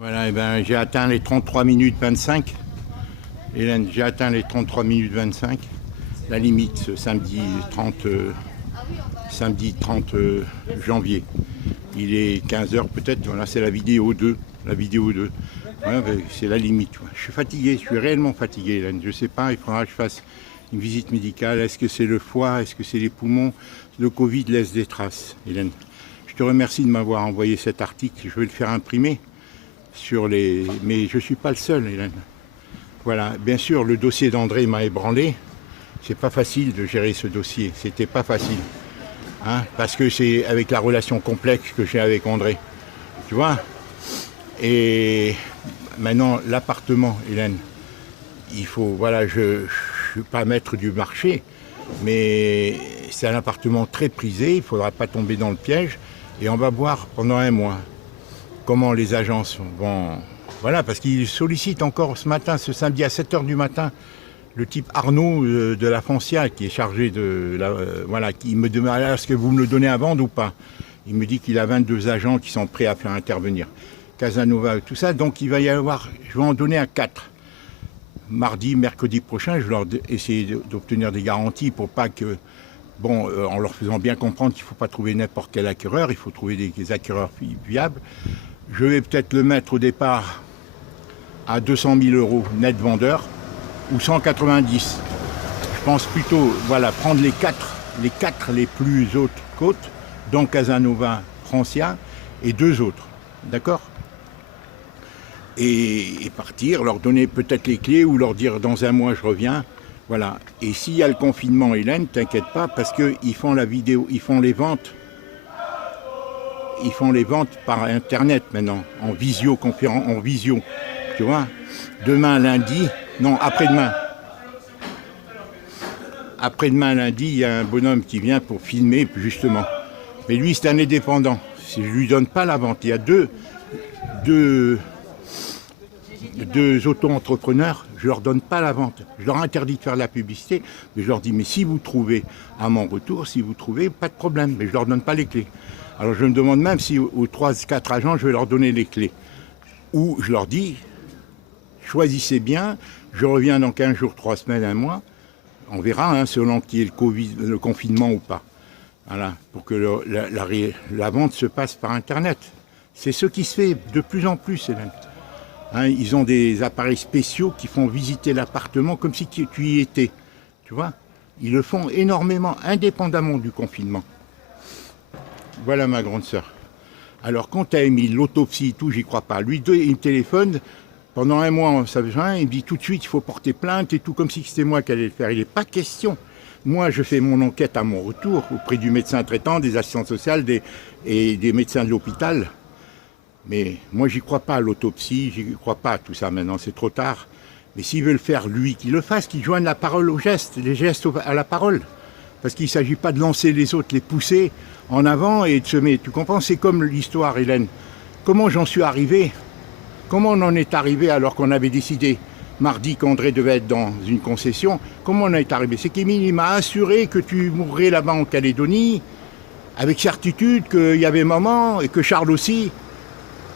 Voilà, et ben, j'ai atteint les 33 minutes 25. Hélène, j'ai atteint les 33 minutes 25. La limite, ce samedi 30 janvier. Il est 15h peut-être, voilà, c'est la vidéo 2. La vidéo 2. Voilà, c'est la limite. Je suis fatigué, je suis réellement fatigué, Hélène. Je ne sais pas, il faudra que je fasse une visite médicale. Est-ce que c'est le foie? Est-ce que c'est les poumons? Le Covid laisse des traces, Hélène. Je te remercie de m'avoir envoyé cet article. Je vais le faire imprimer mais je ne suis pas le seul, Hélène. Voilà, bien sûr, le dossier d'André m'a ébranlé. C'est pas facile de gérer ce dossier. C'était pas facile. Hein, parce que c'est avec la relation complexe que j'ai avec André. Tu vois? Et maintenant, l'appartement, Hélène, il faut, voilà, je ne suis pas maître du marché, mais c'est un appartement très prisé, il ne faudra pas tomber dans le piège. Et on va voir pendant un mois comment les agences vont... Voilà, parce qu'ils sollicitent encore ce matin, ce samedi à 7h du matin, le type Arnaud de la Foncia qui est chargé de... voilà, qui me demande est-ce que vous me le donnez à vendre ou pas. Il me dit qu'il a 22 agents qui sont prêts à faire intervenir. Casanova, tout ça, donc il va y avoir... Je vais en donner à 4. Mardi, mercredi prochain, je vais leur essayer d'obtenir des garanties pour pas que... Bon, en leur faisant bien comprendre qu'il ne faut pas trouver n'importe quel acquéreur, il faut trouver des acquéreurs viables. Je vais peut-être le mettre au départ à 200 000 € net vendeur ou 190. Je pense plutôt, voilà, prendre les quatre les plus hautes côtes, dont Casanova, Francia et 2 autres. D'accord? Et partir, leur donner peut-être les clés ou leur dire dans un mois je reviens. Voilà. Et s'il y a le confinement, Hélène, t'inquiète pas, parce qu'ils font la vidéo, ils font les ventes. Ils font les ventes par internet maintenant, en visioconférence, en visio. Tu vois? Demain lundi, non, après-demain. Après-demain lundi, il y a un bonhomme qui vient pour filmer, justement. Mais lui, c'est un indépendant. Je ne lui donne pas la vente. Il y a deux auto-entrepreneurs, je ne leur donne pas la vente. Je leur interdis de faire la publicité, mais je leur dis, mais si vous trouvez à mon retour, si vous trouvez, pas de problème, mais je ne leur donne pas les clés. Alors je me demande même si aux 3-4 agents, je vais leur donner les clés. Ou je leur dis, choisissez bien, je reviens dans 15 jours, 3 semaines, 1 mois, on verra, hein, selon qu'il y ait le confinement ou pas. Voilà, pour que la vente se passe par Internet. C'est ce qui se fait de plus en plus, Hélène. Hein, ils ont des appareils spéciaux qui font visiter l'appartement comme si tu y étais. Tu vois? Ils le font énormément, indépendamment du confinement. Voilà ma grande sœur. Alors quand tu as émis l'autopsie et tout, j'y crois pas. Lui, il me téléphone, pendant 1 mois, ça vient, il me dit tout de suite, il faut porter plainte et tout, comme si c'était moi qui allais le faire. Il n'est pas question. Moi, je fais mon enquête à mon retour, auprès du médecin traitant, des assistantes sociales et des médecins de l'hôpital. Mais moi, j'y crois pas à l'autopsie, j'y crois pas à tout ça maintenant, c'est trop tard. Mais s'il veut le faire, lui, qu'il le fasse, qu'il joigne la parole aux gestes, les gestes à la parole. Parce qu'il ne s'agit pas de lancer les autres, les pousser en avant et de semer. Tu comprends? C'est comme l'histoire, Hélène. Comment j'en suis arrivé? Comment on en est arrivé alors qu'on avait décidé mardi qu'André devait être dans une concession? Comment on en est arrivé? C'est qu'Émile m'a assuré que tu mourrais là-bas en Calédonie, avec certitude qu'il y avait maman et que Charles aussi.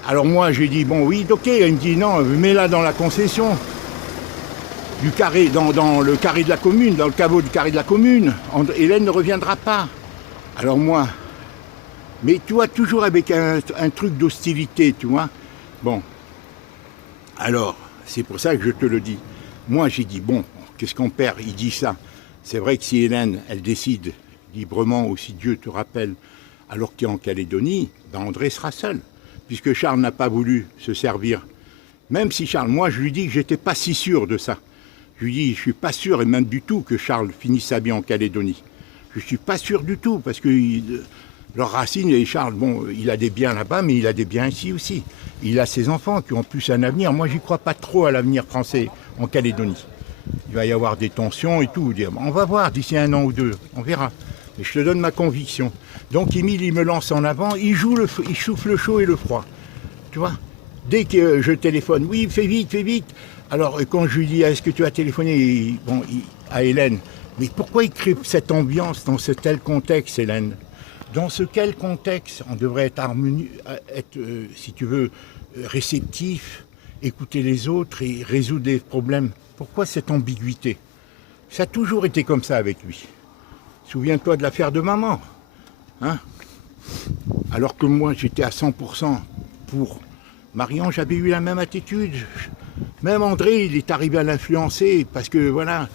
Alors moi, j'ai dit, bon oui, ok. Il me dit, non, mets-la dans la concession. Du carré, dans le carré de la commune, dans le caveau du carré de la commune. Hélène ne reviendra pas. Alors moi, mais tu vois, toujours avec un truc d'hostilité, tu vois. Bon, alors, c'est pour ça que je te le dis. Moi, j'ai dit, bon, qu'est-ce qu'on perd? Il dit ça. C'est vrai que si Hélène, elle décide librement, ou si Dieu te rappelle, alors qu'il est en Calédonie, ben André sera seul. Puisque Charles n'a pas voulu se servir. Même si Charles, moi, je lui dis que j'étais pas si sûr de ça. Je lui dis, je suis pas sûr, et même du tout, que Charles finisse sa vie en Calédonie. Je suis pas sûr du tout, parce que leur Racine et Charles, bon, il a des biens là-bas, mais il a des biens ici aussi. Il a ses enfants qui ont plus un avenir. Moi, j'y crois pas trop à l'avenir français en Calédonie. Il va y avoir des tensions et tout. On va voir d'ici 1 an ou 2, on verra. Mais je te donne ma conviction. Donc Émile, il me lance en avant, il souffle le chaud et le froid. Tu vois? Dès que je téléphone, oui, fais vite, fais vite. Alors quand je lui dis, est-ce que tu as téléphoné à Hélène? Mais pourquoi il crée cette ambiance dans ce tel contexte, Hélène? Dans ce quel contexte on devrait être harmonieux, si tu veux, réceptif, écouter les autres et résoudre les problèmes. Pourquoi cette ambiguïté? Ça a toujours été comme ça avec lui. Souviens-toi de l'affaire de maman. Hein? Alors que moi, j'étais à 100% pour Marion, j'avais eu la même attitude. Même André, il est arrivé à l'influencer parce que, voilà,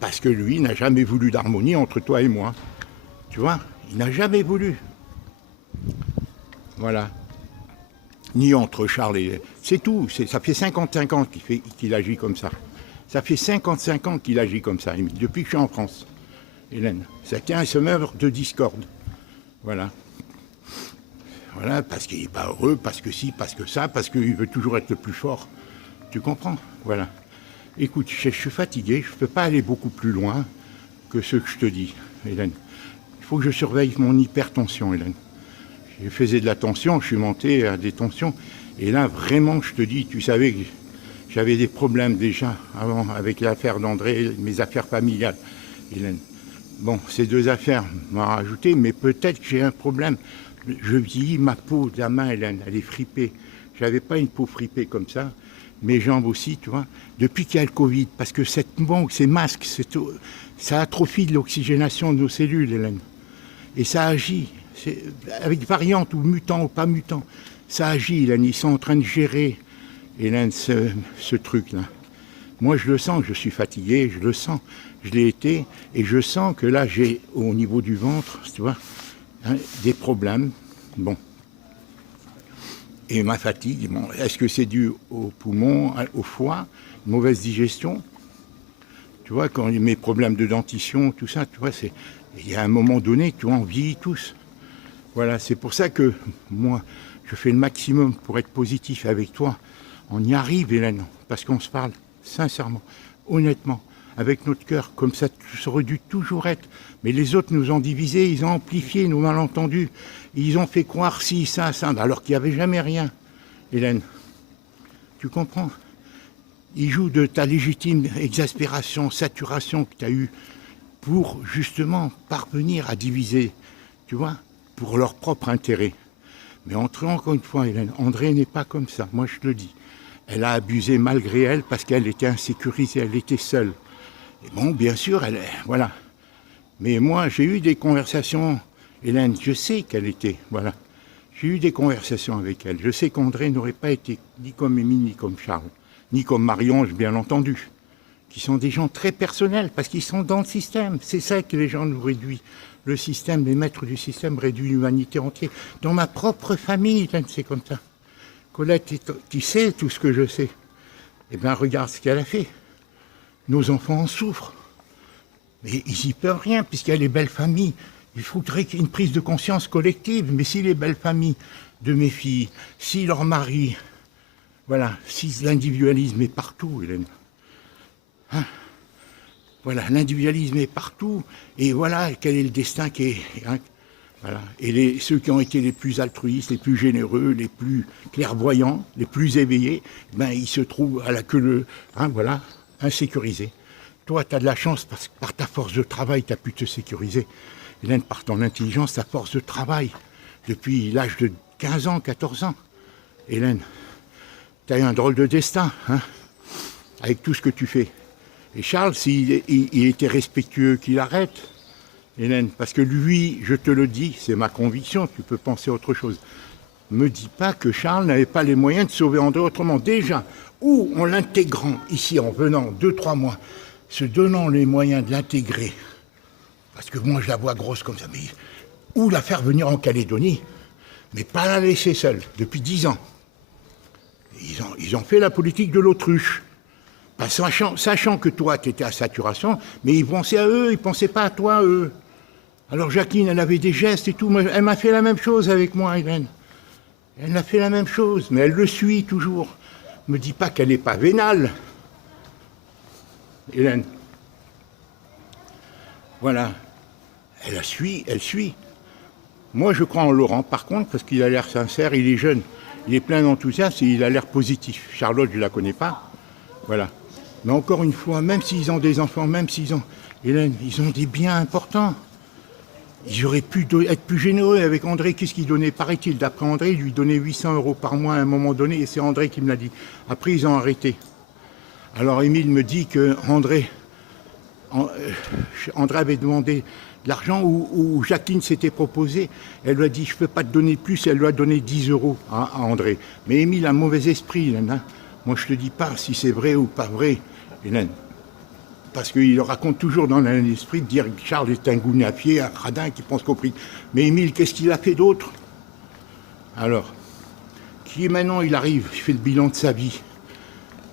parce que lui n'a jamais voulu d'harmonie entre toi et moi. Tu vois, il n'a jamais voulu. Voilà. Ni entre Charles et... C'est tout. Ça fait 55 ans qu'il agit comme ça. Ça fait 55 ans qu'il agit comme ça, depuis que je suis en France. Hélène, ça tient à ce meurtre de discorde. Voilà. Voilà, parce qu'il n'est pas heureux, parce que si, parce que ça, parce qu'il veut toujours être le plus fort. Tu comprends? Voilà. Écoute, je suis fatigué, je ne peux pas aller beaucoup plus loin que ce que je te dis, Hélène. Il faut que je surveille mon hypertension, Hélène. Je faisais de la tension, je suis monté à des tensions. Et là, vraiment, je te dis, tu savais que j'avais des problèmes déjà avant avec l'affaire d'André, mes affaires familiales, Hélène. Bon, ces deux affaires m'ont rajouté, mais peut-être que j'ai un problème. Je vieillis, ma peau de la main, Hélène, elle est fripée. J'avais pas une peau fripée comme ça. Mes jambes aussi, tu vois. Depuis qu'il y a le Covid, parce que ces masques, ça atrophie de l'oxygénation de nos cellules, Hélène. Et ça agit, avec variante ou mutant ou pas mutant. Ça agit, Hélène. Ils sont en train de gérer, Hélène, ce truc-là. Moi, je le sens, je suis fatigué, je le sens. Je l'ai été, et je sens que là, j'ai, au niveau du ventre, tu vois, hein, des problèmes. Bon. Et ma fatigue, bon, est-ce que c'est dû aux poumons, au foie, mauvaise digestion? Tu vois, quand mes problèmes de dentition, tout ça, tu vois, il y a un moment donné, tu vois, on vieillit tous. Voilà, c'est pour ça que moi, je fais le maximum pour être positif avec toi. On y arrive, Hélène, parce qu'on se parle sincèrement, honnêtement, avec notre cœur, comme ça aurait dû toujours être. Mais les autres nous ont divisés, ils ont amplifié nos malentendus. Ils ont fait croire ci, ça, alors qu'il n'y avait jamais rien, Hélène. Tu comprends? Ils jouent de ta légitime exaspération, saturation que tu as eue pour justement parvenir à diviser, tu vois, pour leur propre intérêt. Mais encore une fois, Hélène, André n'est pas comme ça, moi je te le dis. Elle a abusé malgré elle parce qu'elle était insécurisée, elle était seule. Et bon, bien sûr, voilà. Mais moi, j'ai eu des conversations, Hélène, je sais qu'elle était, voilà. J'ai eu des conversations avec elle. Je sais qu'André n'aurait pas été ni comme Émile, ni comme Charles, ni comme Marie-Ange, bien entendu, qui sont des gens très personnels, parce qu'ils sont dans le système. C'est ça que les gens nous réduisent. Le système, les maîtres du système réduisent l'humanité entière. Dans ma propre famille, Hélène, c'est comme ça. Colette, qui sait tout ce que je sais, eh bien, regarde ce qu'elle a fait. Nos enfants en souffrent. Mais ils n'y peuvent rien, puisqu'il y a les belles familles. Il faudrait qu'il y ait une prise de conscience collective. Mais si les belles familles de mes filles, si leur mari, voilà, si l'individualisme est partout, Hélène. Hein? Voilà, l'individualisme est partout. Et voilà, quel est le destin qui est... Hein? Voilà. Et ceux qui ont été les plus altruistes, les plus généreux, les plus clairvoyants, les plus éveillés, ben, ils se trouvent à la queue, hein, voilà, insécurisés. Toi, tu as de la chance parce que par ta force de travail, tu as pu te sécuriser. Hélène, par ton intelligence, ta force de travail, depuis l'âge de 15 ans, 14 ans. Hélène, tu as eu un drôle de destin, hein, avec tout ce que tu fais. Et Charles, s'il était respectueux, qu'il arrête, Hélène, parce que lui, je te le dis, c'est ma conviction, tu peux penser autre chose. Me dis pas que Charles n'avait pas les moyens de sauver André autrement. Déjà, ou en l'intégrant ici, en venant 2-3 mois, se donnant les moyens de l'intégrer, parce que moi je la vois grosse comme ça, mais ou la faire venir en Calédonie, mais pas la laisser seule, depuis 10 ans. Ils ont fait la politique de l'autruche. Sachant que toi, tu étais à saturation, mais ils pensaient à eux, ils ne pensaient pas à toi, eux. Alors Jacqueline, elle avait des gestes et tout. Elle m'a fait la même chose avec moi, Hélène. Elle a fait la même chose, mais elle le suit toujours. Ne me dis pas qu'elle n'est pas vénale. Hélène. Voilà. Elle suit. Moi, je crois en Laurent, par contre, parce qu'il a l'air sincère, il est jeune. Il est plein d'enthousiasme et il a l'air positif. Charlotte, je ne la connais pas. Voilà. Mais encore une fois, même s'ils ont des enfants, même s'ils ont... Hélène, ils ont des biens importants. Ils auraient pu être plus généreux avec André. Qu'est-ce qu'il donnait? Paraît-il, d'après André, il lui donnait 800 € par mois à un moment donné, et c'est André qui me l'a dit. Après, ils ont arrêté. Alors, Émile me dit que André avait demandé de l'argent, où Jacqueline s'était proposée. Elle lui a dit, je ne peux pas te donner plus, elle lui a donné 10 € à André. Mais Émile a un mauvais esprit, Hélène. Hein. Moi, je ne te dis pas si c'est vrai ou pas vrai, Hélène. Parce qu'il raconte toujours dans l'esprit de dire que Charles est un gounafier, un radin qui pense qu'au prix. Mais Émile, qu'est-ce qu'il a fait d'autre? Alors, qui maintenant il arrive, il fait le bilan de sa vie.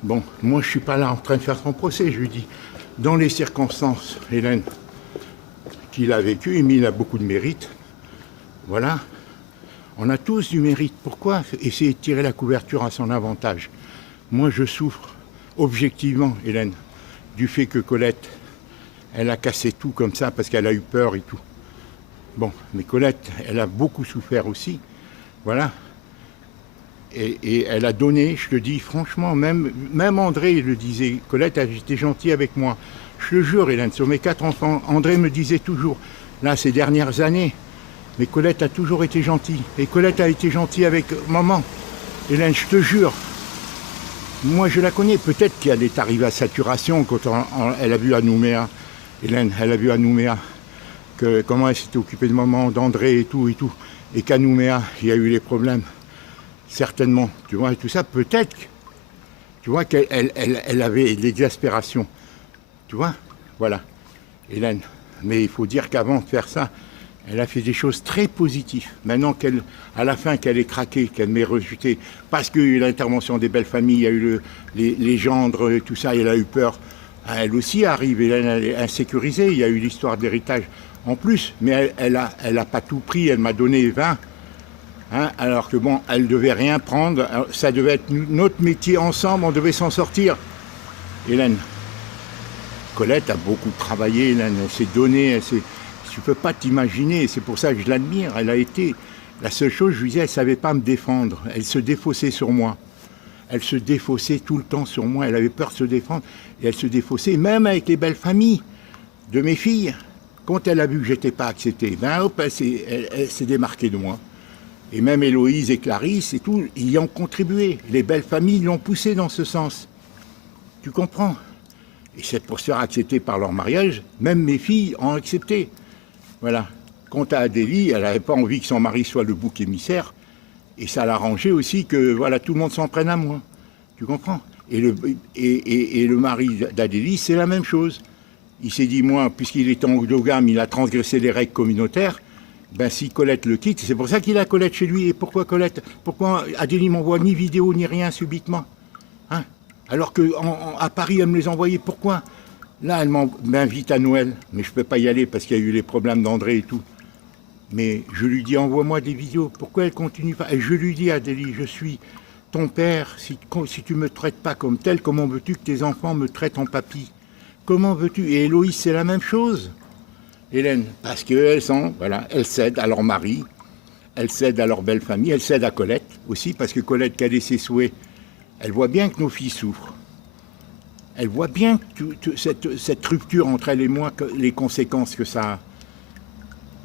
Bon, moi je ne suis pas là en train de faire son procès, je lui dis, dans les circonstances, Hélène, qu'il a vécu, Émile a beaucoup de mérite. Voilà. On a tous du mérite. Pourquoi essayer de tirer la couverture à son avantage? Moi je souffre objectivement, Hélène, du fait que Colette, elle a cassé tout comme ça parce qu'elle a eu peur et tout. Bon, mais Colette, elle a beaucoup souffert aussi, voilà. Et elle a donné, je te dis franchement, même André le disait, Colette a été gentille avec moi. Je te jure, Hélène, sur mes 4 enfants, André me disait toujours, là, ces dernières années, mais Colette a toujours été gentille. Et Colette a été gentille avec maman. Hélène, je te jure. Moi, je la connais. Peut-être qu'elle est arrivée à saturation quand elle a vu à Nouméa. Hélène, elle a vu à Nouméa comment elle s'était occupée de maman, d'André et tout. Et qu'à Nouméa, il y a eu les problèmes. Certainement. Tu vois, et tout ça, peut-être, tu vois, qu'elle avait de l'exaspération. Tu vois, voilà, Hélène. Mais il faut dire qu'avant de faire ça, elle a fait des choses très positives. Maintenant à la fin qu'elle est craquée, qu'elle m'est rejetée, parce qu'il y a eu l'intervention des belles familles, il y a eu les gendres et tout ça, elle a eu peur. Elle aussi arrive, elle est insécurisée, il y a eu l'histoire de l'héritage en plus, mais elle a pas tout pris, elle m'a donné 20. Hein, alors que bon, elle devait rien prendre, alors, ça devait être notre métier ensemble, on devait s'en sortir. Hélène, Colette a beaucoup travaillé, Hélène, elle s'est donnée, tu ne peux pas t'imaginer, c'est pour ça que je l'admire. Elle a été, la seule chose, je lui disais, elle ne savait pas me défendre. Elle se défaussait sur moi. Elle se défaussait tout le temps sur moi. Elle avait peur de se défendre. Et elle se défaussait même avec les belles familles de mes filles. Quand elle a vu que je n'étais pas accepté, ben hop, elle s'est démarquée de moi. Et même Héloïse et Clarisse et tout, y ont contribué. Les belles familles l'ont poussée dans ce sens. Tu comprends? Et c'est pour se faire accepter par leur mariage, même mes filles ont accepté. Voilà. Quant à Adélie, elle n'avait pas envie que son mari soit le bouc émissaire. Et ça l'arrangeait aussi que voilà, tout le monde s'en prenne à moi. Tu comprends? Et le mari d'Adélie, c'est la même chose. Il s'est dit, moi, puisqu'il est endogame, il a transgressé les règles communautaires. Ben, si Colette le quitte, c'est pour ça qu'il a Colette chez lui. Et pourquoi Colette? Pourquoi Adélie m'envoie ni vidéo ni rien subitement? Hein? Alors qu'à Paris, elle me les envoyait. Pourquoi? Là, elle m'invite à Noël, mais je ne peux pas y aller parce qu'il y a eu les problèmes d'André et tout. Mais je lui dis, envoie-moi des vidéos. Pourquoi elle continue pas? Et je lui dis, Adélie, je suis ton père. Si tu ne me traites pas comme tel, comment veux-tu que tes enfants me traitent en papy? Comment veux-tu? Et Héloïse, c'est la même chose, Hélène. Parce qu'elles voilà, elles cèdent à leur mari, elles cèdent à leur belle famille, elles cèdent à Colette aussi, parce que Colette, qui a ses souhaits, elle voit bien que nos filles souffrent. Elle voit bien cette rupture entre elle et moi, les conséquences que ça a.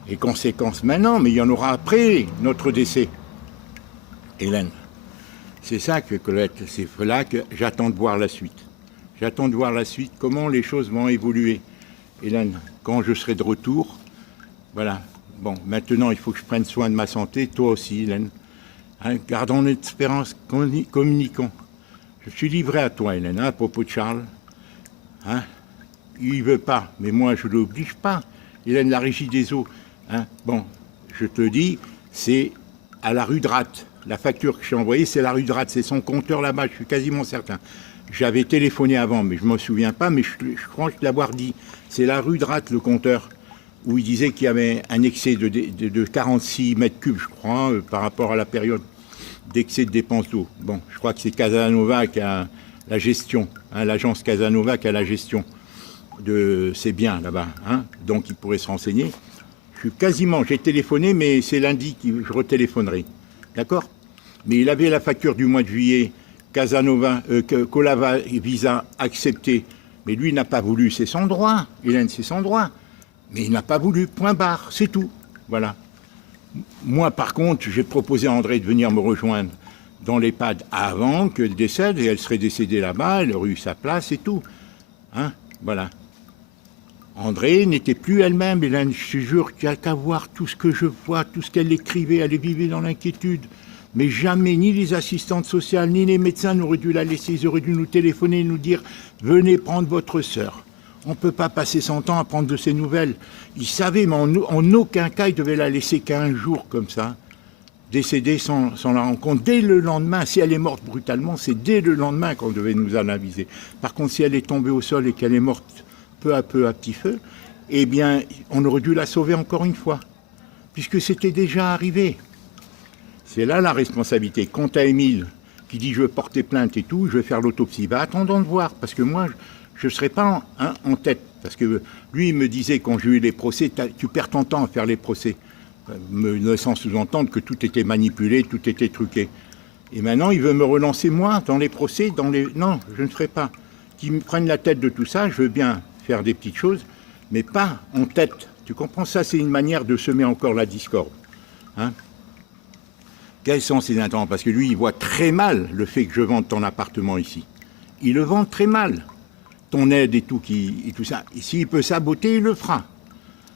Les conséquences maintenant, mais il y en aura après notre décès. Hélène, c'est ça que Colette, c'est là que j'attends de voir la suite. J'attends de voir la suite, comment les choses vont évoluer. Hélène, quand je serai de retour, voilà. Bon, maintenant, il faut que je prenne soin de ma santé, toi aussi, Hélène. Hein, gardons notre espérance, communiquons. Je suis livré à toi, Hélène, hein, à propos de Charles. Hein, il ne veut pas, mais moi, je ne l'oblige pas. Hélène, la régie des eaux. Hein, bon, je te dis, c'est à la rue Dratte. La facture que j'ai envoyée, c'est la rue Dratte. C'est son compteur là-bas, je suis quasiment certain. J'avais téléphoné avant, mais je ne me souviens pas, mais je crois l'avoir dit. C'est la rue Dratte, le compteur, où il disait qu'il y avait un excès de 46 mètres cubes, je crois, par rapport à la période d'excès de dépenses d'eau. Bon, je crois que c'est Casanova qui a la gestion, hein, l'agence Casanova qui a la gestion de ces biens là-bas. Hein, donc il pourrait se renseigner. J'ai téléphoné, mais c'est lundi que je retéléphonerai. D'accord? Mais il avait la facture du mois de juillet, Casanova, Colava Visa accepté. Mais lui n'a pas voulu, c'est son droit, Hélène, c'est son droit. Mais il n'a pas voulu, point barre, c'est tout. Voilà. Moi, par contre, j'ai proposé à André de venir me rejoindre dans l'EHPAD avant qu'elle décède, et elle serait décédée là-bas, elle aurait eu sa place et tout. Hein, voilà. André n'était plus elle-même, Hélène, je te jure qu'il n'y a qu'à voir tout ce que je vois, tout ce qu'elle écrivait, elle vivait dans l'inquiétude. Mais jamais, ni les assistantes sociales, ni les médecins n'auraient dû la laisser, ils auraient dû nous téléphoner et nous dire « Venez prendre votre sœur ». On ne peut pas passer son temps à prendre de ses nouvelles. Ils savaient, mais en aucun cas, ils devaient la laisser qu'un jour comme ça, décédée sans la rencontre. Dès le lendemain, si elle est morte brutalement, c'est dès le lendemain qu'on devait nous en aviser. Par contre, si elle est tombée au sol et qu'elle est morte peu à petit feu, eh bien, on aurait dû la sauver encore une fois, puisque c'était déjà arrivé. C'est là la responsabilité. Quant à Émile, qui dit « je veux porter plainte et tout, je vais faire l'autopsie », bah, attendons de voir, parce que moi, je ne serai pas en tête. Parce que lui, il me disait, quand j'ai eu les procès, tu perds ton temps à faire les procès, me laissant sous-entendre que tout était manipulé, tout était truqué. Et maintenant, il veut me relancer, moi, dans les procès, Non, je ne ferai pas. Qu'ils me prennent la tête de tout ça, je veux bien faire des petites choses, mais pas en tête. Tu comprends ça? C'est une manière de semer encore la discorde. Hein? Quels sont ses intérêts? Parce que lui, il voit très mal le fait que je vende ton appartement ici. Il le vend très mal. Ton aide et tout ça. Et s'il peut saboter, il le fera.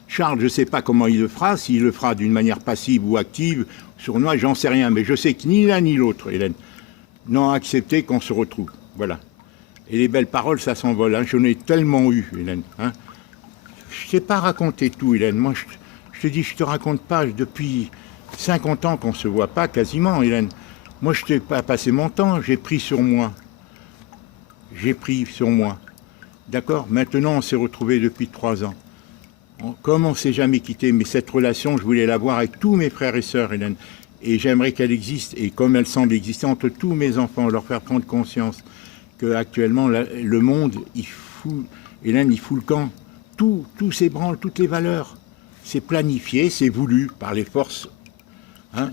Charles, je ne sais pas comment il le fera, s'il le fera d'une manière passive ou active, sournoise, j'en sais rien, mais je sais que ni l'un ni l'autre, Hélène, n'ont accepté qu'on se retrouve. Voilà. Et les belles paroles, ça s'envole. Hein. J'en ai tellement eu, Hélène. Hein. Je ne sais pas raconter tout, Hélène. Moi, je te dis, je ne te raconte pas depuis 50 ans qu'on ne se voit pas, quasiment, Hélène. Moi, je n'ai pas passé mon temps, j'ai pris sur moi. J'ai pris sur moi. D'accord? Maintenant, on s'est retrouvés depuis 3 ans. Comme on ne s'est jamais quitté, mais cette relation, je voulais l'avoir avec tous mes frères et sœurs, Hélène. Et j'aimerais qu'elle existe, et comme elle semble exister entre tous mes enfants, leur faire prendre conscience qu'actuellement, le monde, Hélène, il fout le camp. Tout s'ébranle, toutes les valeurs. C'est planifié, c'est voulu par les forces, hein,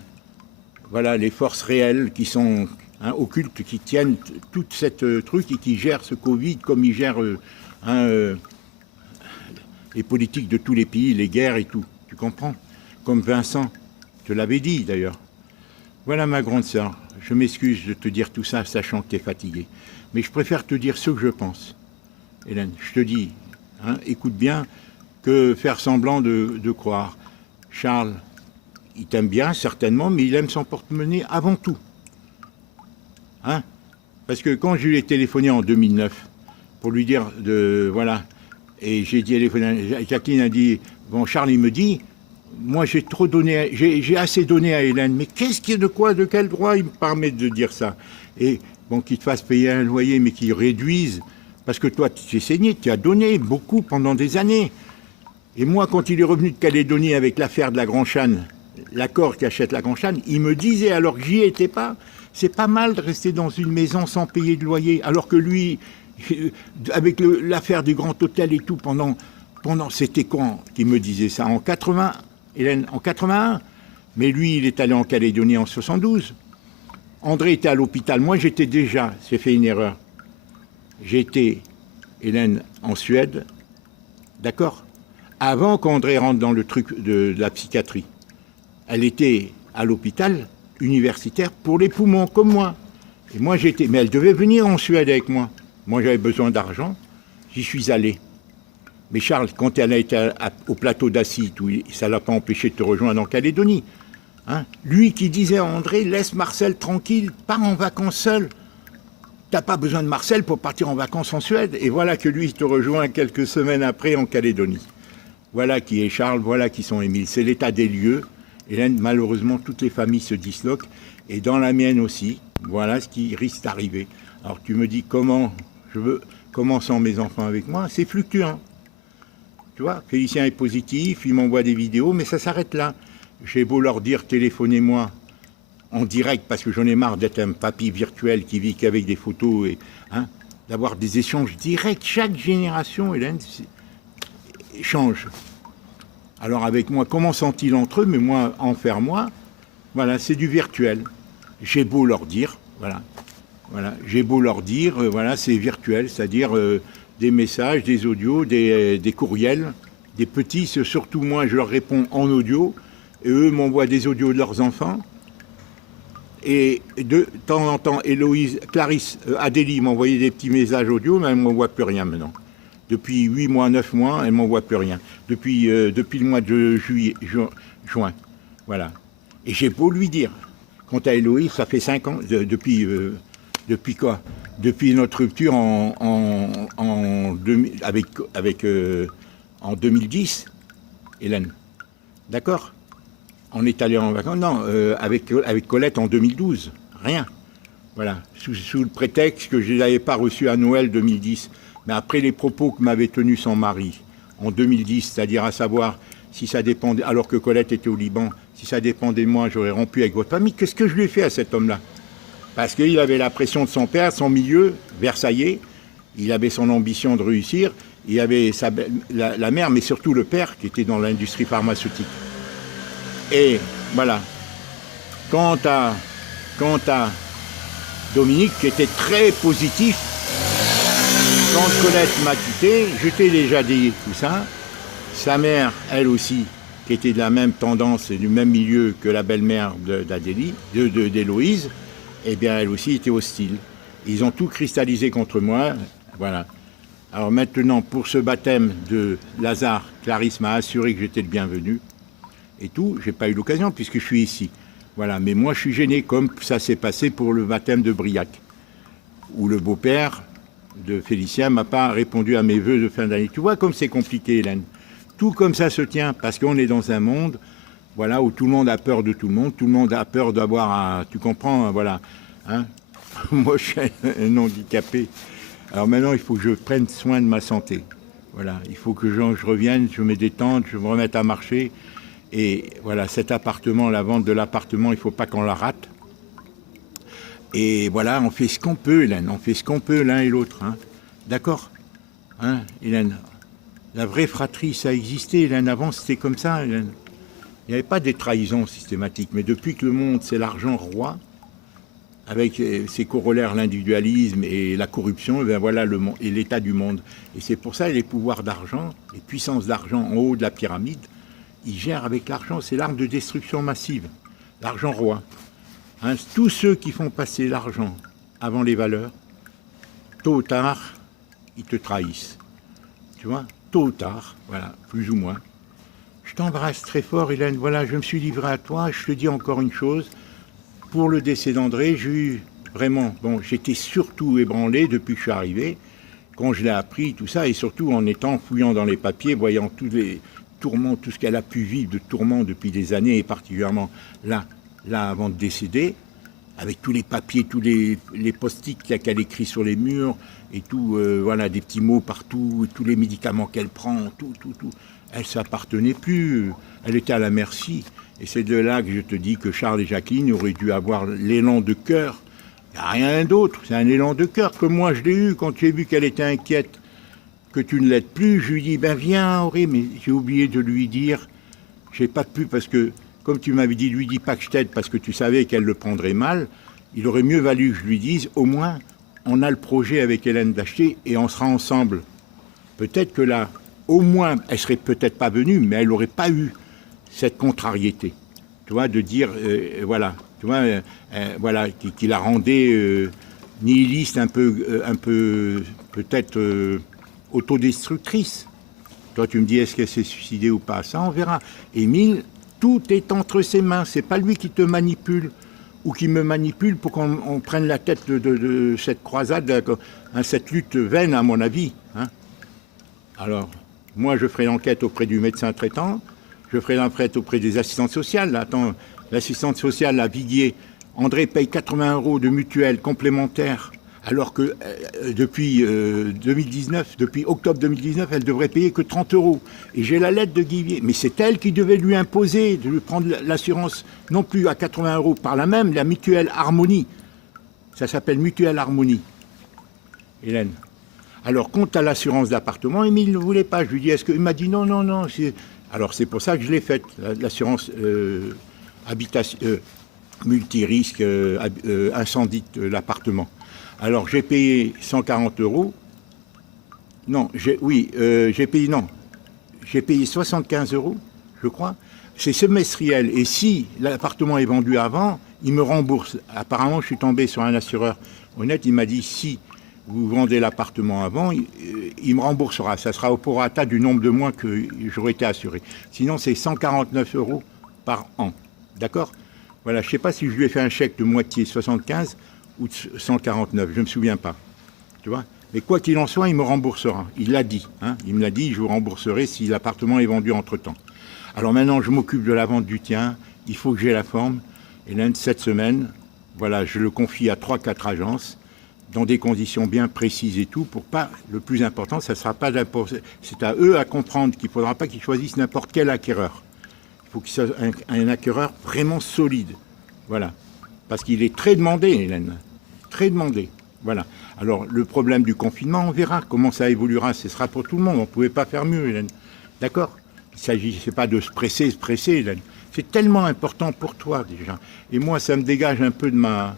voilà, les forces réelles qui sont occultes, qui tiennent tout cette truc et qui gèrent ce Covid comme ils gèrent les politiques de tous les pays, les guerres et tout. Tu comprends? Comme Vincent te l'avait dit d'ailleurs. Voilà ma grande sœur, je m'excuse de te dire tout ça, sachant que tu es fatiguée. Mais je préfère te dire ce que je pense. Hélène, je te dis, écoute bien, que faire semblant de croire. Charles, il t'aime bien, certainement, mais il aime son porte-monnaie avant tout. Hein? Parce que quand je lui ai téléphoné en 2009, pour lui dire, voilà, et j'ai téléphoné, Jacqueline a dit, bon, Charles, il me dit, moi j'ai trop donné, j'ai assez donné à Hélène, mais qu'est-ce qu'il y a de quel droit il me permet de dire ça? Et bon, qu'il te fasse payer un loyer, mais qu'il réduise, parce que toi, tu t'es saigné, tu as donné beaucoup pendant des années. Et moi, quand il est revenu de Calédonie avec l'affaire de la Grand Chane, l'accord qui achète la Grand Chane, il me disait, alors que j'y étais pas, c'est pas mal de rester dans une maison sans payer de loyer, alors que lui, avec l'affaire du Grand Hôtel et tout, pendant c'était quand qu'il me disait ça? En 80, Hélène, en 81. Mais lui, il est allé en Calédonie en 72. André était à l'hôpital. Moi, j'étais déjà, j'ai fait une erreur. J'étais, Hélène, en Suède, d'accord? Avant qu'André rentre dans le truc de la psychiatrie. Elle était à l'hôpital universitaire pour les poumons, comme moi. Et moi, mais elle devait venir en Suède avec moi. Moi, j'avais besoin d'argent, j'y suis allé. Mais Charles, quand elle a été au plateau d'Assy, ça ne l'a pas empêché de te rejoindre en Calédonie. Hein? Lui qui disait à André, laisse Marcel tranquille, pars en vacances seul. T'as pas besoin de Marcel pour partir en vacances en Suède. Et voilà que lui, il te rejoint quelques semaines après en Calédonie. Voilà qui est Charles, voilà qui sont Émile. C'est l'état des lieux. Hélène, malheureusement, toutes les familles se disloquent. Et dans la mienne aussi, voilà ce qui risque d'arriver. Alors tu me dis comment sont mes enfants avec moi? C'est fluctuant. Tu vois, Félicien est positif, il m'envoie des vidéos, mais ça s'arrête là. J'ai beau leur dire, téléphonez-moi en direct, parce que j'en ai marre d'être un papy virtuel qui vit qu'avec des photos, et d'avoir des échanges directs. Chaque génération, Hélène, change. Alors avec moi, comment sont-ils entre eux? Mais moi, envers moi, voilà, c'est du virtuel. J'ai beau leur dire, voilà, j'ai beau leur dire, voilà, c'est virtuel, c'est-à-dire des messages, des audios, des courriels des petits, surtout moi, je leur réponds en audio, et eux m'envoient des audios de leurs enfants. Et de temps en temps, Héloïse, Clarisse, Adélie m'envoyait des petits messages audio, mais elle ne m'envoie plus rien maintenant. Depuis 8 mois, 9 mois, elle ne m'envoie plus rien. Depuis le mois de juin. Voilà. Et j'ai beau lui dire. Quant à Héloïse, ça fait 5 ans, depuis quoi? Depuis notre rupture en 2010, Hélène. D'accord? On est allé en vacances, non, avec Colette en 2012, rien. Voilà, sous le prétexte que je ne l'avais pas reçu à Noël 2010. Mais après les propos que m'avait tenus son mari en 2010, c'est-à-dire à savoir si ça dépendait, alors que Colette était au Liban, si ça dépendait de moi, j'aurais rompu avec votre famille. Qu'est-ce que je lui ai fait à cet homme-là? Parce qu'il avait la pression de son père, son milieu, versaillais, il avait son ambition de réussir, il avait la mère, mais surtout le père, qui était dans l'industrie pharmaceutique. Et voilà. Quant à Dominique, qui était très positif, quand Colette m'a quitté, je t'ai déjà dit tout ça. Sa mère, elle aussi, qui était de la même tendance et du même milieu que la belle-mère d'Héloïse, eh bien, elle aussi était hostile. Ils ont tout cristallisé contre moi. Voilà. Alors maintenant, pour ce baptême de Lazare, Clarisse m'a assuré que j'étais le bienvenu. Et tout, j'ai pas eu l'occasion puisque je suis ici. Voilà, mais moi je suis gêné comme ça s'est passé pour le baptême de Briac, où le beau-père de Félicien m'a pas répondu à mes vœux de fin d'année. Tu vois comme c'est compliqué, Hélène. Tout comme ça se tient, parce qu'on est dans un monde, voilà, où tout le monde a peur de tout le monde a peur d'avoir un... Tu comprends, voilà. Hein. Moi je suis un handicapé. Alors maintenant il faut que je prenne soin de ma santé. Voilà, il faut que je revienne, je me détende, je me remette à marcher. Et voilà, cet appartement, la vente de l'appartement, il ne faut pas qu'on la rate. Et voilà, on fait ce qu'on peut, Hélène. On fait ce qu'on peut l'un et l'autre. Hein. D'accord, hein, Hélène? La vraie fratrie, ça existait, Hélène. Avant, c'était comme ça, Hélène. Il n'y avait pas des trahisons systématiques. Mais depuis que le monde, c'est l'argent roi, avec ses corollaires, l'individualisme et la corruption, et bien voilà le monde, et l'état du monde. Et c'est pour ça les pouvoirs d'argent, les puissances d'argent en haut de la pyramide, ils gèrent avec l'argent, c'est l'arme de destruction massive, l'argent roi. Hein, tous ceux qui font passer l'argent avant les valeurs, tôt ou tard, ils te trahissent. Tu vois, tôt ou tard, voilà, plus ou moins. Je t'embrasse très fort, Hélène. Voilà, je me suis livré à toi. Je te dis encore une chose. Pour le décès d'André, j'ai eu vraiment... Bon, j'étais surtout ébranlé depuis que je suis arrivé, quand je l'ai appris, tout ça, et surtout en étant fouillant dans les papiers, voyant tous les tourments, tout ce qu'elle a pu vivre de tourments depuis des années, et particulièrement là avant de décéder, avec tous les papiers, tous les post-it qu'elle écrit sur les murs, et tout, voilà, des petits mots partout, tous les médicaments qu'elle prend, tout. Elle ne s'appartenait plus, elle était à la merci. Et c'est de là que je te dis que Charles et Jacqueline auraient dû avoir l'élan de cœur. Il n'y a rien d'autre, c'est un élan de cœur que moi je l'ai eu quand j'ai vu qu'elle était inquiète, que tu ne l'aides plus. Je lui dis, ben viens Henri, mais j'ai oublié de lui dire, j'ai pas pu parce que, comme tu m'avais dit, lui dis pas que je t'aide parce que tu savais qu'elle le prendrait mal. Il aurait mieux valu que je lui dise, au moins, on a le projet avec Hélène d'acheter et on sera ensemble. Peut-être que là, au moins, elle serait peut-être pas venue, mais elle n'aurait pas eu cette contrariété, tu vois, de dire, voilà, tu vois, voilà, qui la rendait nihiliste, un peu peut-être autodestructrice. Toi, tu me dis, est-ce qu'elle s'est suicidée ou pas? Ça, on verra. Émile, tout est entre ses mains. C'est pas lui qui te manipule ou qui me manipule pour qu'on prenne la tête de cette croisade, cette lutte vaine, à mon avis. Hein. Alors, moi, je ferai l'enquête auprès du médecin traitant. Je ferai l'enquête auprès des assistantes sociales. Là, attends, l'assistante sociale à Viguier, André paye 80 € de mutuelle complémentaire, alors que depuis 2019, depuis octobre 2019, elle devrait payer que 30 €. Et j'ai la lettre de Guivier. Mais c'est elle qui devait lui imposer de lui prendre l'assurance, non plus à 80 €, par là même, la mutuelle Harmonie. Ça s'appelle mutuelle Harmonie. Hélène. Alors, quant à l'assurance d'appartement, Émile ne voulait pas. Je lui dis, est-ce que... Il m'a dit non. Alors, c'est pour ça que je l'ai faite, l'assurance habitation, multirisque, incendie de l'appartement. Alors, j'ai payé 140 €. Non, j'ai payé, non. j'ai payé 75 €, je crois. C'est semestriel. Et si l'appartement est vendu avant, il me rembourse. Apparemment, je suis tombé sur un assureur honnête. Il m'a dit, si vous vendez l'appartement avant, il me remboursera. Ça sera au prorata du nombre de mois que j'aurais été assuré. Sinon, c'est 149 € par an. D'accord? Voilà, je ne sais pas si je lui ai fait un chèque de moitié 75 ou de 149, je ne me souviens pas. Tu vois? Mais quoi qu'il en soit, il me remboursera. Il l'a dit. Hein, il me l'a dit, je vous rembourserai si l'appartement est vendu entre-temps. Alors maintenant, je m'occupe de la vente du tien. Il faut que j'ai la forme. Et là, cette semaine, voilà, je le confie à 3-4 agences, dans des conditions bien précises et tout, pour pas, le plus important, ça sera pas c'est à eux à comprendre qu'il ne faudra pas qu'ils choisissent n'importe quel acquéreur. Il faut qu'il soit un acquéreur vraiment solide. Voilà. Parce qu'il est très demandé, Hélène. Très demandé. Voilà. Alors, le problème du confinement, on verra comment ça évoluera. Ce sera pour tout le monde. On ne pouvait pas faire mieux, Hélène. D'accord? Il ne s'agissait pas de se presser, Hélène. C'est tellement important pour toi, déjà. Et moi, ça me dégage un peu de ma...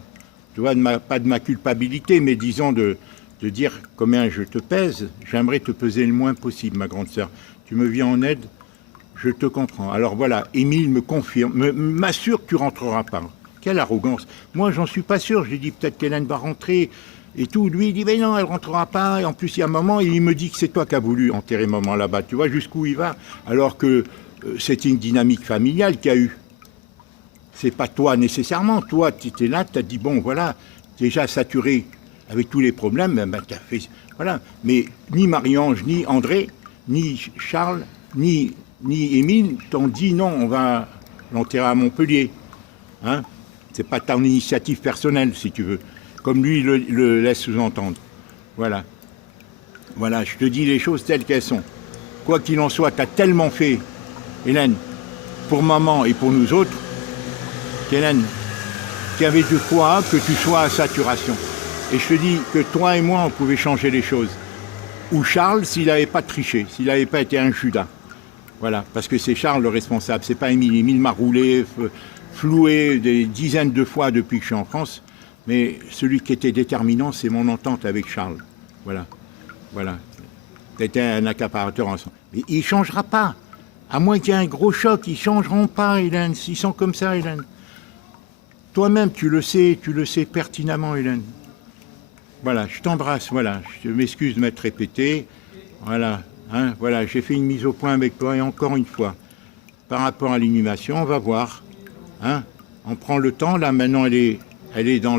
Tu vois, pas de ma culpabilité, mais disons de dire combien je te pèse. J'aimerais te peser le moins possible, ma grande sœur. Tu me viens en aide, je te comprends. Alors voilà, Émile me confirme, m'assure que tu rentreras pas. Quelle arrogance. Moi, j'en suis pas sûr. J'ai dit peut-être qu'Hélène va rentrer et tout. Lui, il dit, mais non, elle rentrera pas. Et en plus, il y a un moment, il me dit que c'est toi qui as voulu enterrer maman là-bas. Tu vois jusqu'où il va? Alors que c'est une dynamique familiale qu'il y a eu. C'est pas toi nécessairement. Toi, tu étais là, tu as dit, bon, voilà, déjà saturé avec tous les problèmes, ben, tu as fait. Voilà. Mais ni Marie-Ange, ni André, ni Charles, ni Émile t'ont dit, non, on va l'enterrer à Montpellier. Hein? C'est pas ton initiative personnelle, si tu veux. Comme lui le laisse sous-entendre. Voilà. Voilà, je te dis les choses telles qu'elles sont. Quoi qu'il en soit, tu as tellement fait, Hélène, pour maman et pour nous autres, Hélène, qu'il y avait de quoi que tu sois à saturation. Et je te dis que toi et moi, on pouvait changer les choses. Ou Charles, s'il n'avait pas triché, s'il n'avait pas été un Judas. Voilà, parce que c'est Charles le responsable, c'est pas Émile. Émile m'a roulé, floué des dizaines de fois depuis que je suis en France. Mais celui qui était déterminant, c'est mon entente avec Charles. Voilà, voilà. C'était un accaparateur ensemble. Mais il ne changera pas. À moins qu'il y ait un gros choc, ils ne changeront pas, Hélène. S'ils sont comme ça, Hélène. Toi-même, tu le sais pertinemment, Hélène. Voilà, je t'embrasse, voilà. Je m'excuse de m'être répété. Voilà, hein, voilà, j'ai fait une mise au point avec toi. Et encore une fois, par rapport à l'inhumation, on va voir. Hein, on prend le temps, là, maintenant, elle est dans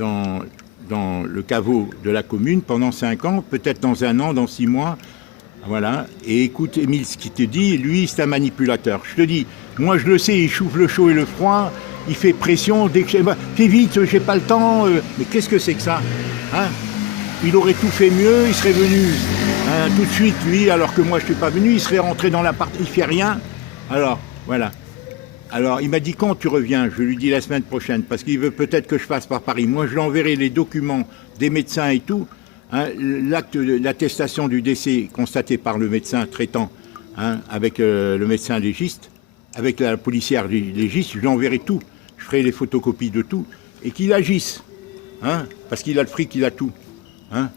le caveau de la commune pendant 5 ans, peut-être dans 1 an, dans 6 mois. Voilà. Et écoute, Émile, ce qu'il te dit, lui, c'est un manipulateur. Je te dis, moi, je le sais, il chauffe le chaud et le froid. Il fait pression dès que fais vite, j'ai pas le temps. Mais qu'est-ce que c'est que ça, hein? Il aurait tout fait mieux, il serait venu hein, tout de suite, lui, alors que moi je suis pas venu, il serait rentré dans l'appart, il fait rien. Alors, voilà. Alors, il m'a dit quand tu reviens, je lui dis la semaine prochaine, parce qu'il veut peut-être que je passe par Paris. Moi, je lui enverrai les documents des médecins et tout, hein, l'acte, l'attestation du décès constaté par le médecin traitant, hein, avec le médecin légiste, avec la policière légiste, je lui enverrai tout. Je ferai les photocopies de tout, et qu'il agisse, hein, parce qu'il a le fric, il a tout, hein,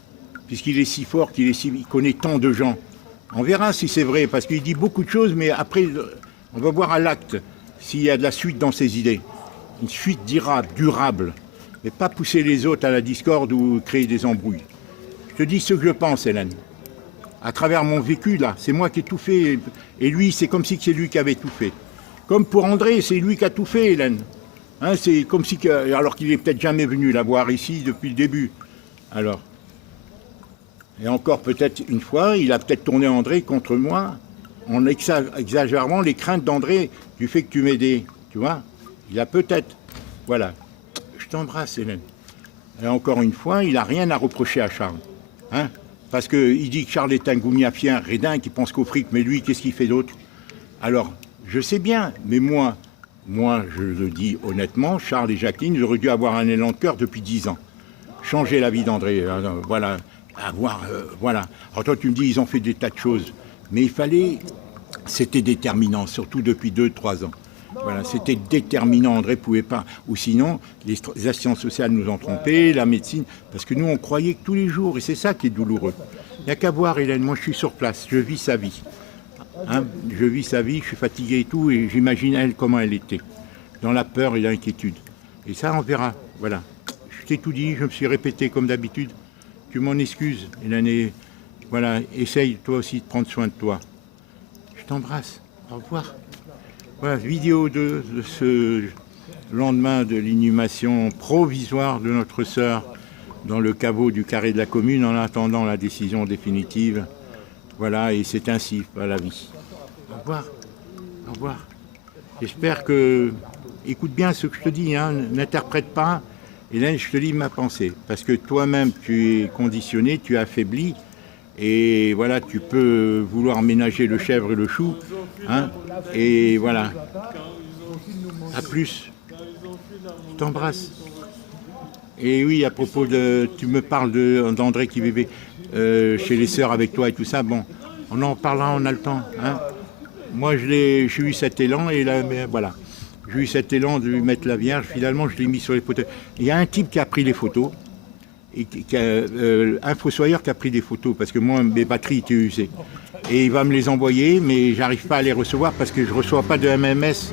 puisqu'il est si fort, il connaît tant de gens. On verra si c'est vrai, parce qu'il dit beaucoup de choses, mais après, on va voir à l'acte s'il y a de la suite dans ses idées. Une suite durable, mais pas pousser les autres à la discorde ou créer des embrouilles. Je te dis ce que je pense, Hélène. À travers mon vécu, là, c'est moi qui ai tout fait, et lui, c'est comme si c'est lui qui avait tout fait. Comme pour André, c'est lui qui a tout fait, Hélène. Hein, c'est comme si, alors qu'il n'est peut-être jamais venu la voir ici depuis le début. Alors, et encore peut-être une fois, il a peut-être tourné André contre moi, en exagérant les craintes d'André du fait que tu m'aidais, tu vois. Il a peut-être, voilà. Je t'embrasse, Hélène. Et encore une fois, il n'a rien à reprocher à Charles. Hein, parce qu'il dit que Charles est un gougnafier rédin qui pense qu'au fric, mais lui, qu'est-ce qu'il fait d'autre? Alors, je sais bien, mais moi, je le dis honnêtement, Charles et Jacqueline, j'aurais dû avoir un élan de cœur depuis 10 ans. Changer la vie d'André, voilà, voilà. Alors toi, tu me dis, ils ont fait des tas de choses. Mais il fallait, c'était déterminant, surtout depuis 2-3 ans. Voilà, c'était déterminant, André ne pouvait pas. Ou sinon, les assistances sociales nous ont trompés, la médecine, parce que nous, on croyait que tous les jours, et c'est ça qui est douloureux. Il n'y a qu'à voir, Hélène, moi je suis sur place, je vis sa vie. Hein, je vis sa vie, je suis fatigué et tout, et j'imagine elle comment elle était, dans la peur et l'inquiétude. Et ça, on verra. Voilà. Je t'ai tout dit, je me suis répété comme d'habitude. Tu m'en excuses, Hélène. Voilà, essaye toi aussi de prendre soin de toi. Je t'embrasse. Au revoir. Voilà, vidéo de ce lendemain de l'inhumation provisoire de notre sœur dans le caveau du carré de la commune en attendant la décision définitive. Voilà, et c'est ainsi, pas la vie. Au revoir. Au revoir. J'espère que... Écoute bien ce que je te dis, hein, n'interprète pas. Hélène, je te dis ma pensée. Parce que toi-même, tu es conditionné, tu es affaibli. Et voilà, tu peux vouloir ménager le chèvre et le chou. Hein, et voilà. À plus. Je t'embrasse. Et oui, à propos de... Tu me parles d'André qui vivait chez les sœurs avec toi et tout ça. Bon, on en parlera, on a le temps. Hein. Moi, j'ai eu cet élan et là, mais voilà. J'ai eu cet élan de lui mettre la Vierge. Finalement, je l'ai mis sur les photos. Il y a un type qui a pris les photos. Et un fossoyeur qui a pris des photos parce que moi, mes batteries étaient usées. Et il va me les envoyer, mais j'arrive pas à les recevoir parce que je ne reçois pas de MMS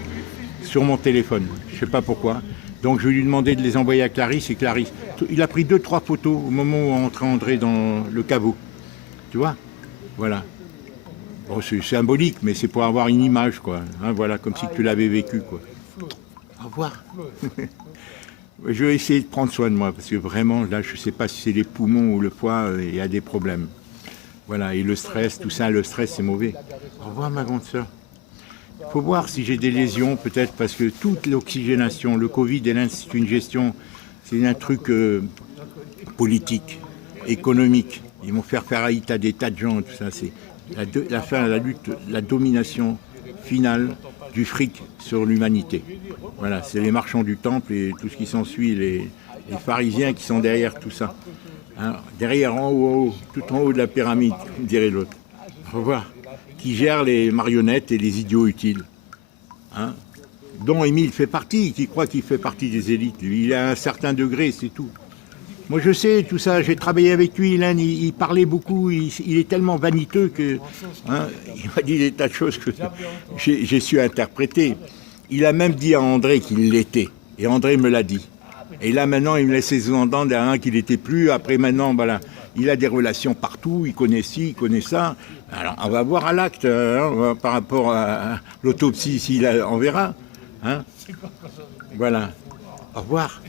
sur mon téléphone. Je ne sais pas pourquoi. Donc je vais lui demander de les envoyer à Clarisse et Clarisse. Il a pris 2-3 photos au moment où on entrait André dans le caveau. Tu vois? Voilà. Bon, c'est symbolique, mais c'est pour avoir une image, quoi. Hein, voilà, comme si tu l'avais vécu, quoi. Au revoir. Je vais essayer de prendre soin de moi, parce que vraiment, là, je ne sais pas si c'est les poumons ou le foie, il y a des problèmes. Voilà, et le stress, tout ça, le stress, c'est mauvais. Au revoir, ma grande sœur. Il faut voir si j'ai des lésions, peut-être, parce que toute l'oxygénation, le Covid, c'est une gestion, c'est un truc politique, économique. Ils vont faire faillite à des tas de gens, tout ça, c'est... La fin de la lutte, la domination finale du fric sur l'humanité. Voilà, c'est les marchands du temple et tout ce qui s'ensuit, les pharisiens qui sont derrière tout ça. Hein, derrière, en haut, tout en haut de la pyramide, dirait l'autre. Au revoir. Qui gère les marionnettes et les idiots utiles. Hein, dont Émile fait partie, qui croit qu'il fait partie des élites. Lui, il a un certain degré, c'est tout. Moi, je sais tout ça, j'ai travaillé avec lui, il parlait beaucoup, il est tellement vaniteux que... Hein, il m'a dit des tas de choses que j'ai su interpréter. Il a même dit à André qu'il l'était, et André me l'a dit. Et là, maintenant, il me laissait sous-entendre qu'il n'était plus. Après, maintenant, voilà, il a des relations partout, il connaît ci, il connaît ça. Alors, on va voir à l'acte, hein, par rapport à l'autopsie, on verra. Hein. Voilà. Au revoir.